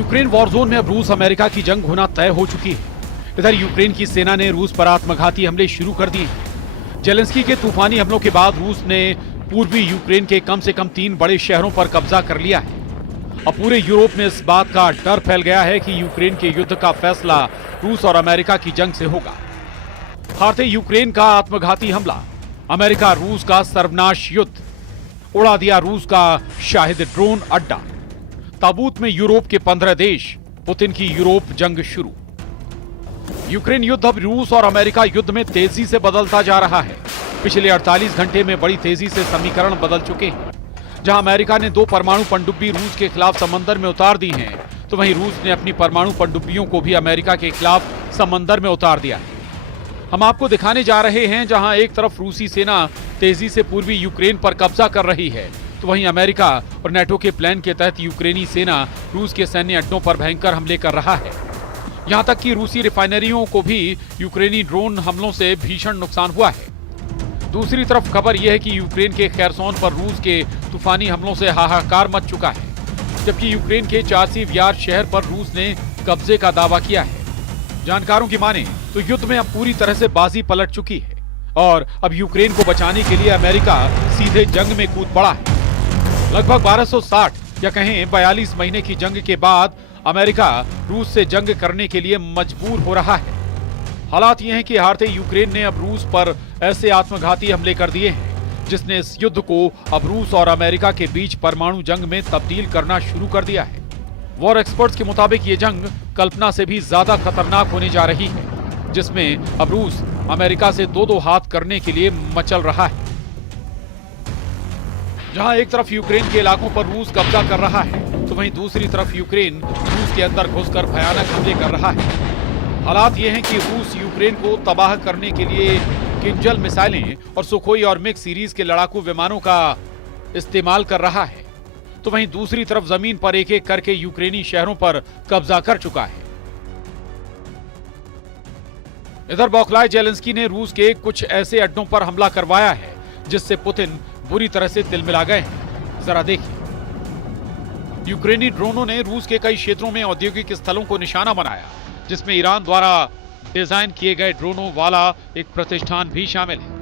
Ukraine war zone में अब रूस अमेरिका की जंग होना तय हो चुकी है। इधर यूक्रेन की सेना ने रूस पर आत्मघाती हमले शुरू कर दिए हैं। जेलेंस्की के तूफानी हमलों के बाद रूस ने पूर्वी यूक्रेन के कम से कम 3 बड़े शहरों पर कब्जा कर लिया है। अब पूरे यूरोप में इस बात का डर फैल गया है कि यूक्रेन के युद्ध का फैसला रूस और अमेरिका की जंग से होगा। हारते यूक्रेन का आत्मघाती हमला, अमेरिका रूस का सर्वनाश युद्ध, उड़ा दिया रूस का शाहिद ड्रोन अड्डा, ताबूत में यूरोप के 15 देश, पुतिन की यूरोप जंग शुरू। यूक्रेन युद्ध अब रूस और अमेरिका युद्ध में तेजी से बदलता जा रहा है। पिछले 48 घंटे में बड़ी तेजी से समीकरण बदल चुके हैं। जहां अमेरिका ने 2 परमाणु पनडुब्बी रूस के खिलाफ समंदर में उतार दी हैं, तो वहीं रूस ने अपनी परमाणु पनडुब्बियों को भी अमेरिका के खिलाफ समंदर में उतार दिया है। हम आपको दिखाने जा रहे हैं जहां एक तरफ रूसी सेना तेजी से पूर्वी यूक्रेन पर कब्जा कर रही है, तो वहीं अमेरिका और नेटो के प्लान के तहत यूक्रेनी सेना रूस के सैन्य अड्डों पर भयंकर हमले कर रहा है। यहां तक कि रूसी रिफाइनरियों को भी यूक्रेनी ड्रोन हमलों से भीषण नुकसान हुआ है। दूसरी तरफ खबर यह है कि यूक्रेन के खैरसोन पर रूस के तूफानी हमलों से हाहाकार मच चुका है, जबकि यूक्रेन के चार्सिव यार शहर पर रूस ने कब्जे का दावा किया है। जानकारों की माने तो युद्ध में अब पूरी तरह से बाजी पलट चुकी है और अब यूक्रेन को बचाने के लिए अमेरिका सीधे जंग में कूद पड़ा है। लगभग 1260 या कहें 42 महीने की जंग के बाद अमेरिका रूस से जंग करने के लिए मजबूर हो रहा है। हालात ये हैं कि हारते यूक्रेन ने अब रूस पर ऐसे आत्मघाती हमले कर दिए हैं जिसने इस युद्ध को अब रूस और अमेरिका के बीच परमाणु जंग में तब्दील करना शुरू कर दिया है। वॉर एक्सपर्ट्स के मुताबिक ये जंग कल्पना से भी ज्यादा खतरनाक होने जा रही है, जिसमें अब रूस अमेरिका से 2-2 हाथ करने के लिए मचल रहा है। जहां एक तरफ यूक्रेन के इलाकों पर रूस कब्जा कर रहा है, तो वहीं दूसरी तरफ यूक्रेन रूस के अंदर घुसकर भयानक हमले कर रहा है। हालात ये हैं कि रूस यूक्रेन को तबाह करने के लिए किंजल मिसाइलें और सुखोई और मिग सीरीज के लड़ाकू विमानों का इस्तेमाल कर रहा है, तो वहीं दूसरी तरफ जमीन पर एक एक करके यूक्रेनी शहरों पर कब्जा कर चुका है। इधर बौखलाए जेलेंस्की ने रूस के कुछ ऐसे अड्डों पर हमला करवाया है जिससे पुतिन बुरी तरह से तिलमिला गए हैं। जरा देखिए। यूक्रेनी ड्रोनों ने रूस के कई क्षेत्रों में औद्योगिक स्थलों को निशाना बनाया, जिसमें ईरान द्वारा डिजाइन किए गए ड्रोनों वाला एक प्रतिष्ठान भी शामिल है।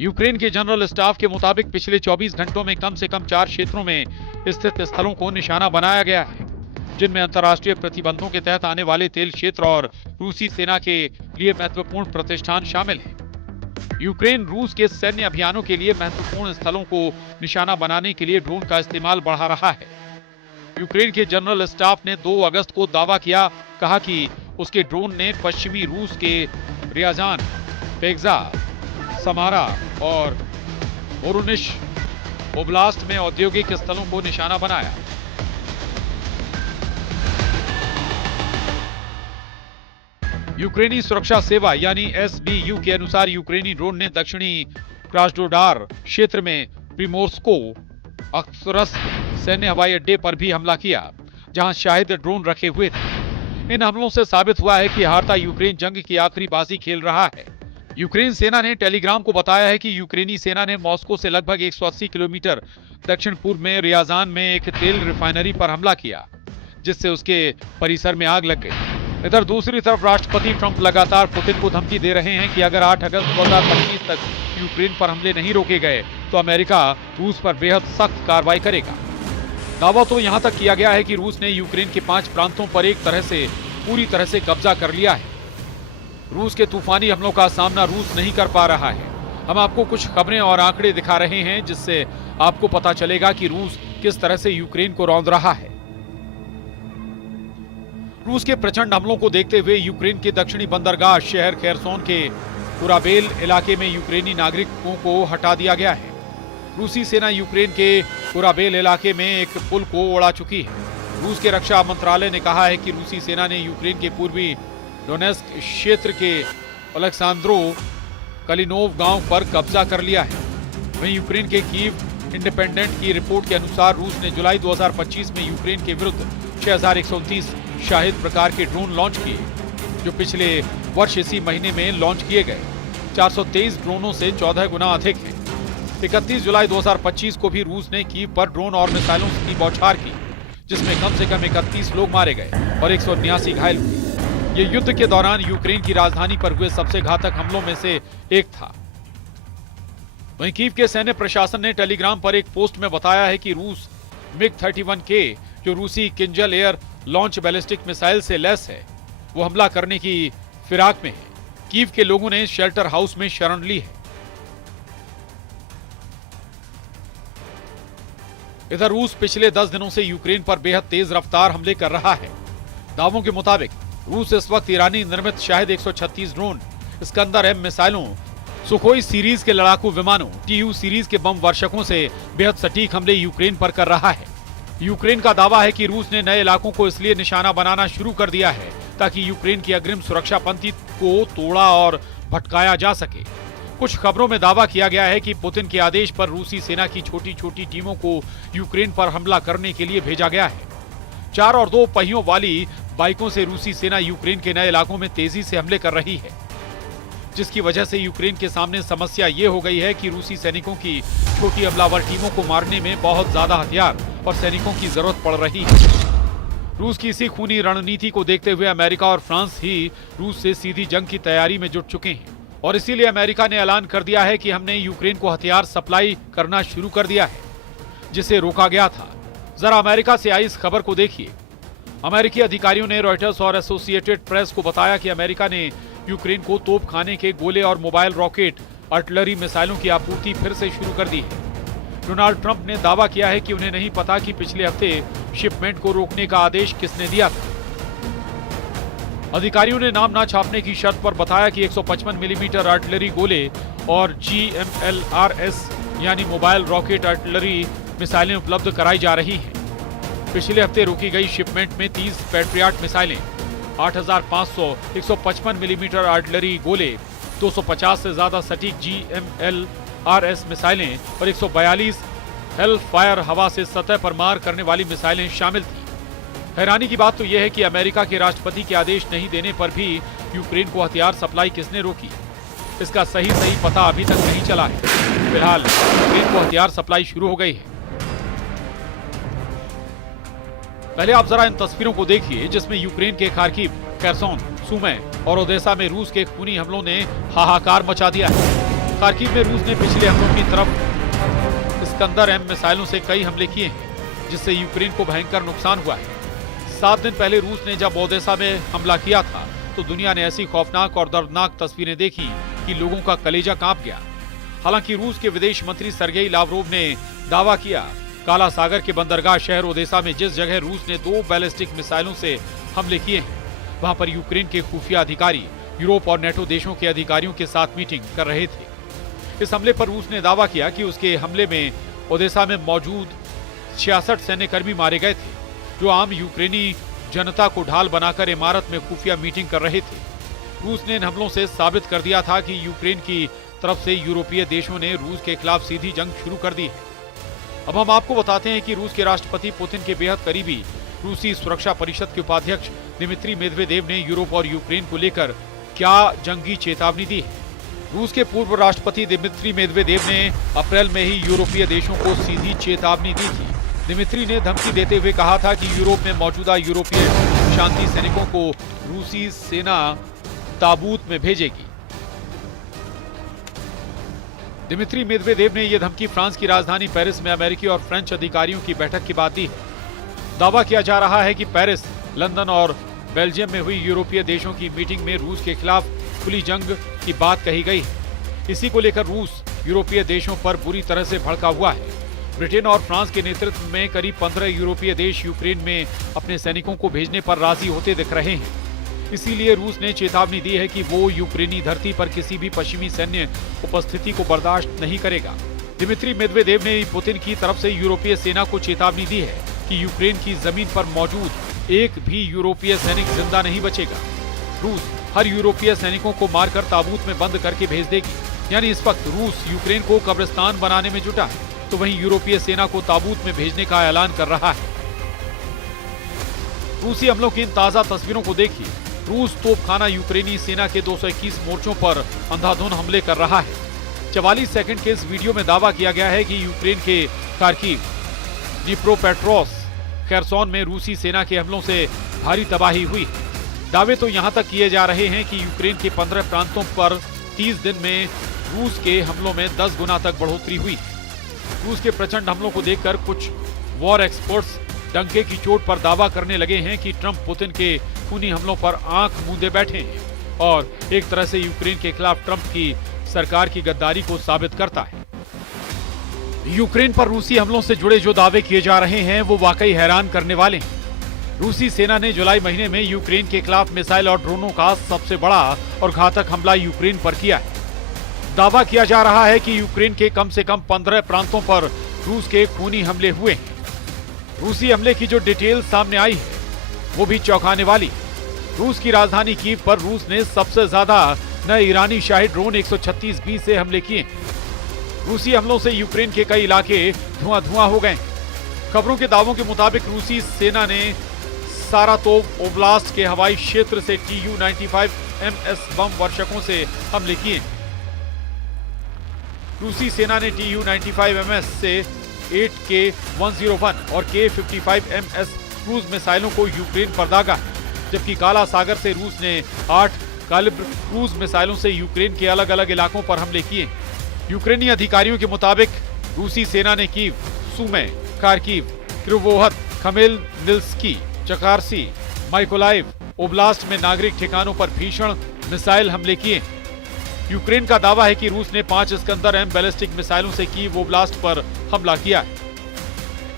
यूक्रेन के जनरल स्टाफ के मुताबिक पिछले 24 घंटों में कम से कम 4 क्षेत्रों में स्थित स्थलों को निशाना बनाया गया है, जिनमें अंतर्राष्ट्रीय प्रतिबंधों के तहत आने वाले तेल क्षेत्र और रूसी सेना के लिए महत्वपूर्ण प्रतिष्ठान शामिल हैं। यूक्रेन रूस के सैन्य अभियानों के लिए महत्वपूर्ण स्थलों को निशाना बनाने के लिए ड्रोन का इस्तेमाल बढ़ा रहा है। यूक्रेन के जनरल स्टाफ ने 2 अगस्त को दावा किया, कहा कि उसके ड्रोन ने पश्चिमी रूस के रियाजान, पेग्जा, समारा और वोरोनिश ओब्लास्ट में औद्योगिक स्थलों को निशाना बनाया। यूक्रेनी सुरक्षा सेवा यानी SBU के अनुसार यूक्रेनी ड्रोन ने दक्षिणी क्रास्नोडार क्षेत्र में प्रिमोर्स्को अक्सरस सैन्य हवाई अड्डे पर भी हमला किया, जहां शाहिद ड्रोन रखे हुए थे। इन हमलों से साबित हुआ है कि हारता यूक्रेन जंग की आखिरी बाजी खेल रहा है। यूक्रेन सेना ने टेलीग्राम को बताया है कि यूक्रेनी सेना ने मॉस्को से लगभग 180 किलोमीटर दक्षिण पूर्व में रियाजान में एक तेल रिफाइनरी पर हमला किया, जिससे उसके परिसर में आग लग गई। इधर दूसरी तरफ राष्ट्रपति ट्रंप लगातार पुतिन को धमकी दे रहे हैं कि अगर 8 अगस्त 2025 तक यूक्रेन पर हमले नहीं रोके गए तो अमेरिका रूस पर बेहद सख्त कार्रवाई करेगा। दावा तो यहां तक किया गया है कि रूस ने यूक्रेन के 5 प्रांतों पर एक तरह से पूरी तरह से कब्जा कर लिया है। रूस के तूफानी हमलों का सामना रूस नहीं कर पा रहा है। हम आपको कुछ खबरें और आंकड़े दिखा रहे हैं जिससे आपको पता चलेगा कि रूस किस तरह से यूक्रेन को रौंद रहा है। रूस के प्रचंड हमलों को देखते हुए यूक्रेन के दक्षिणी बंदरगाह शहर खैरसोन के कुराबेल इलाके में यूक्रेनी नागरिकों को हटा दिया गया है। रूसी सेना यूक्रेन के कुराबेल इलाके में एक पुल को उड़ा चुकी है। रूस के रक्षा मंत्रालय ने कहा है कि रूसी सेना ने यूक्रेन के पूर्वी डोनेस्क क्षेत्र के अलेक्सांद्रो कलिनोव गांव पर कब्जा कर लिया है। वहीं यूक्रेन के कीव इंडिपेंडेंट की रिपोर्ट के अनुसार रूस ने जुलाई 2025 में यूक्रेन के विरुद्ध 6129 शाहिद प्रकार के ड्रोन लॉन्च किए, जो पिछले वर्ष इसी महीने में लॉन्च किए गए 423 ड्रोनों से 14 गुना अधिक है। 31 जुलाई 2025 को भी रूस ने कीव पर ड्रोन और मिसाइलों की बौछार की, जिसमें कम से कम 31 लोग मारे गए और 179 घायल हुए। ये युद्ध के दौरान यूक्रेन की राजधानी पर हुए सबसे घातक हमलों में से एक था। वहीं कीव के सैन्य प्रशासन ने टेलीग्राम पर एक पोस्ट में बताया है कि रूस MiG-31K जो रूसी Kinjal air launch ballistic missile से लैस है, वो हमला करने की फिराक में है। कीव के लोगों ने शेल्टर हाउस में शरण ली है। इधर रूस पिछले 10 दिनों से यूक्रेन पर बेहद तेज रफ्तार हमले कर रहा है। दावों के मुताबिक रूस इस वक्त ईरानी निर्मित शाहिद 136 ड्रोन, इस्कंदर M मिसाइलों, सुखोई सीरीज के लड़ाकू विमानों, TU सीरीज के बम वर्षकों से बेहद सटीक हमले यूक्रेन पर कर रहा है। यूक्रेन का दावा है कि रूस ने नए इलाकों को इसलिए निशाना बनाना शुरू कर दिया है ताकि यूक्रेन की अग्रिम सुरक्षा पंक्ति को तोड़ा और भटकाया जा सके। कुछ खबरों में दावा किया गया है कि पुतिन के आदेश पर रूसी सेना की छोटी छोटी टीमों को यूक्रेन पर हमला करने के लिए भेजा गया है। 4 और 2 पहियों वाली बाइकों से रूसी सेना यूक्रेन के नए इलाकों में तेजी से हमले कर रही है, जिसकी वजह से यूक्रेन के सामने समस्या ये हो गई है कि रूसी सैनिकों की छोटी हमलावर टीमों को मारने में बहुत ज्यादा हथियार और सैनिकों की जरूरत पड़ रही है। रूस की इसी खूनी रणनीति को देखते हुए अमेरिका और फ्रांस ही रूस से सीधी जंग की तैयारी में जुट चुके हैं और इसीलिए अमेरिका ने ऐलान कर दिया है कि हमने यूक्रेन को हथियार सप्लाई करना शुरू कर दिया है, जिसे रोका गया था। जरा अमेरिका से आई इस खबर को देखिए। अमेरिकी अधिकारियों ने रॉयटर्स और एसोसिएटेड प्रेस को बताया कि अमेरिका ने यूक्रेन को तोपखाने के गोले और मोबाइल रॉकेट आर्टिलरी मिसाइलों की आपूर्ति फिर से शुरू कर दी है। डोनाल्ड ट्रंप ने दावा किया है कि उन्हें नहीं पता कि पिछले हफ्ते शिपमेंट को रोकने का आदेश किसने दिया था। अधिकारियों ने नाम ना छापने की शर्त पर बताया कि 155 मिलीमीटर आर्टिलरी गोले और GMLRS यानी मोबाइल रॉकेट आर्टिलरी मिसाइलें उपलब्ध कराई जा रही हैं। पिछले हफ्ते रोकी गई शिपमेंट में 30 पैट्रियट मिसाइलें, 8500 155 मिलीमीटर आर्टिलरी गोले, 250 से ज्यादा सटीक GMLRS मिसाइलें और 142 हेल फायर हवा से सतह पर मार करने वाली मिसाइलें शामिल थी। हैरानी की बात तो यह है कि अमेरिका के राष्ट्रपति के आदेश नहीं देने पर भी यूक्रेन को हथियार सप्लाई किसने रोकी, इसका सही पता अभी तक नहीं चला है। फिलहाल यूक्रेन को हथियार सप्लाई शुरू हो गई है। पहले आप जरा इन तस्वीरों को देखिए जिसमें यूक्रेन के खार्किव, केरसोन, सुमे और ओदेसा में रूस के खूनी हमलों ने हाहाकार मचा दिया है। खार्किव में रूस ने पिछले हमलों की तरफ इस्कंदर M मिसाइलों से कई हमले किए हैं, जिससे यूक्रेन को भयंकर नुकसान हुआ है। 7 दिन पहले रूस ने जब ओदेसा में हमला किया था तो दुनिया ने ऐसी खौफनाक और दर्दनाक तस्वीरें देखी कि लोगों का कलेजा कांप गया। हालांकि रूस के विदेश मंत्री सर्गेई लावरोव ने दावा किया, काला सागर के बंदरगाह शहर ओदेसा में जिस जगह रूस ने 2 बैलिस्टिक मिसाइलों से हमले किए हैं, वहां पर यूक्रेन के खुफिया अधिकारी यूरोप और नेटो देशों के अधिकारियों के साथ मीटिंग कर रहे थे। इस हमले पर रूस ने दावा किया कि उसके हमले में ओदेसा में मौजूद 66 सैन्यकर्मी मारे गए थे, जो आम यूक्रेनी जनता को ढाल बनाकर इमारत में खुफिया मीटिंग कर रहे थे। रूस ने इन हमलों से साबित कर दिया था कि यूक्रेन की तरफ से यूरोपीय देशों ने रूस के खिलाफ सीधी जंग शुरू कर दी है। अब हम आपको बताते हैं कि रूस के राष्ट्रपति पुतिन के बेहद करीबी रूसी सुरक्षा परिषद के उपाध्यक्ष दिमित्री मेदवेदेव ने यूरोप और यूक्रेन को लेकर क्या जंगी चेतावनी दी है। रूस के पूर्व राष्ट्रपति दिमित्री मेदवेदेव ने अप्रैल में ही यूरोपीय देशों को सीधी चेतावनी दी थी। दिमित्री ने धमकी देते हुए कहा था कि यूरोप में मौजूदा यूरोपीय शांति सैनिकों को रूसी सेना ताबूत में भेजेगी। दिमित्री मेदवेदेव ने यह धमकी फ्रांस की राजधानी पेरिस में अमेरिकी और फ्रेंच अधिकारियों की बैठक के बाद दी है। दावा किया जा रहा है कि पेरिस, लंदन और बेल्जियम में हुई यूरोपीय देशों की मीटिंग में रूस के खिलाफ खुली जंग की बात कही गई है। इसी को लेकर रूस यूरोपीय देशों पर बुरी तरह से भड़का हुआ है। ब्रिटेन और फ्रांस के नेतृत्व में करीब 15 यूरोपीय देश यूक्रेन में अपने सैनिकों को भेजने पर राजी होते दिख रहे हैं। इसीलिए रूस ने चेतावनी दी है कि वो यूक्रेनी धरती पर किसी भी पश्चिमी सैन्य उपस्थिति को बर्दाश्त नहीं करेगा। दिमित्री मेदवेदेव ने पुतिन की तरफ से यूरोपीय सेना को चेतावनी दी है कि यूक्रेन की जमीन पर मौजूद एक भी यूरोपीय सैनिक जिंदा नहीं बचेगा। रूस हर यूरोपीय सैनिकों को मारकर ताबूत में बंद करके भेज देगी। यानी इस वक्त रूस यूक्रेन को कब्रिस्तान बनाने में जुटा है, तो वहीं यूरोपीय सेना को ताबूत में भेजने का ऐलान कर रहा है। रूसी हमलों की इन ताजा तस्वीरों को देखिए। रूस तोपखाना यूक्रेनी सेना के 221 मोर्चों पर अंधाधुंध हमले कर रहा है। 44 सेकंड के इस वीडियो में दावा किया गया है कि यूक्रेन के खार्किव, डिनिप्रोपेट्रोव्स्क, खेरसौन में रूसी सेना के हमलों से भारी तबाही हुई। दावे तो यहां तक किए जा रहे हैं कि यूक्रेन के 15 प्रांतों पर 30 दिन में रूस के हमलों में 10 गुना तक बढ़ोतरी हुई। रूस के प्रचंड हमलों को देखकर कुछ वॉर एक्सपर्ट्स डंके की चोट पर दावा करने लगे हैं कि ट्रंप पुतिन के खूनी हमलों पर आंख मूंदे बैठे हैं और एक तरह से यूक्रेन के खिलाफ ट्रंप की सरकार की गद्दारी को साबित करता है। यूक्रेन पर रूसी हमलों से जुड़े जो दावे किए जा रहे हैं वो वाकई हैरान करने वाले हैं। रूसी सेना ने जुलाई महीने में यूक्रेन के खिलाफ मिसाइल और ड्रोनों का सबसे बड़ा और घातक हमला यूक्रेन पर किया है। दावा किया जा रहा है कि यूक्रेन के कम से कम 15 प्रांतों पर रूस के खूनी हमले हुए हैं। रूसी हमले की जो डिटेल सामने आई है वो भी चौंकाने वाली। रूस की राजधानी कीव पर रूस ने सबसे ज्यादा नए ईरानी शाही ड्रोन 136B से हमले किए। रूसी हमलों से यूक्रेन के कई इलाके धुआं हो गए। खबरों के दावों के मुताबिक रूसी सेना ने सारातोव ओब्लास्ट के हवाई क्षेत्र से Tu-95 MS बम वर्षकों से हमले किए। रूसी सेना ने Tu-95 MS से 8K-101 और K-55 MS क्रूज मिसाइलों को यूक्रेन पर दागा, जबकि काला सागर से रूस ने 8 कैलिब्र क्रूज मिसाइलों से यूक्रेन के अलग अलग इलाकों पर हमले किए। यूक्रेनी अधिकारियों के मुताबिक रूसी सेना ने कीव, सुमे, खार्किव, क्रिवोहत, खमेलनिल्स्की, चकार्सी, माइकोलाइव ओब्लास्ट में नागरिक ठिकानों पर भीषण मिसाइल हमले किए। यूक्रेन का दावा है कि रूस ने 5 इस्कंदर M बैलिस्टिक मिसाइलों से कीव ओब्लास्ट पर हमला किया है।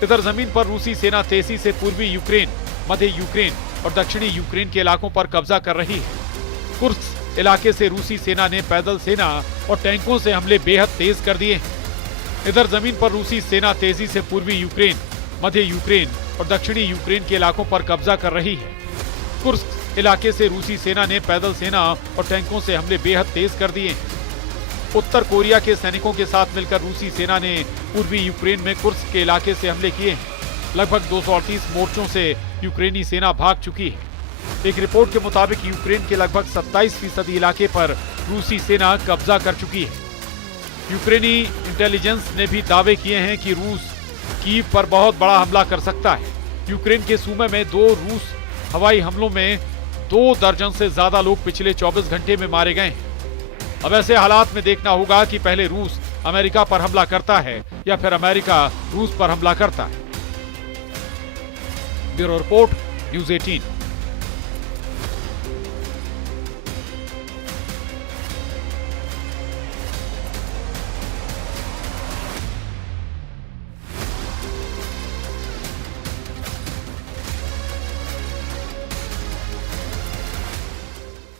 इधर जमीन पर रूसी सेना तेजी से पूर्वी यूक्रेन, मध्य यूक्रेन और दक्षिणी यूक्रेन के इलाकों पर कब्जा कर रही है। कुर्स्क इलाके से रूसी सेना ने पैदल सेना और टैंकों से हमले बेहद तेज कर दिए। इधर जमीन पर रूसी सेना तेजी से पूर्वी यूक्रेन, मध्य यूक्रेन और दक्षिणी यूक्रेन के इलाकों पर कब्जा कर रही है। कुर्स्क इलाके से रूसी सेना ने पैदल सेना और टैंकों से हमले बेहद तेज कर दिए। उत्तर कोरिया के सैनिकों के साथ मिलकर रूसी सेना ने पूर्वी यूक्रेन में कुर्स्क के इलाके से हमले किए हैं। लगभग 238 मोर्चों से यूक्रेनी सेना भाग चुकी है। एक रिपोर्ट के मुताबिक यूक्रेन के लगभग 27% इलाके पर रूसी सेना कब्जा कर चुकी है। यूक्रेनी इंटेलिजेंस ने भी दावे किए हैं कि रूस कीव पर बहुत बड़ा हमला कर सकता है। यूक्रेन के सूमे में 2 रूस हवाई हमलों में 2 दर्जन से ज्यादा लोग पिछले 24 घंटे में मारे गए हैं। अब ऐसे हालात में देखना होगा कि पहले रूस अमेरिका पर हमला करता है या फिर अमेरिका रूस पर हमला करता है। Bureau report, news 18।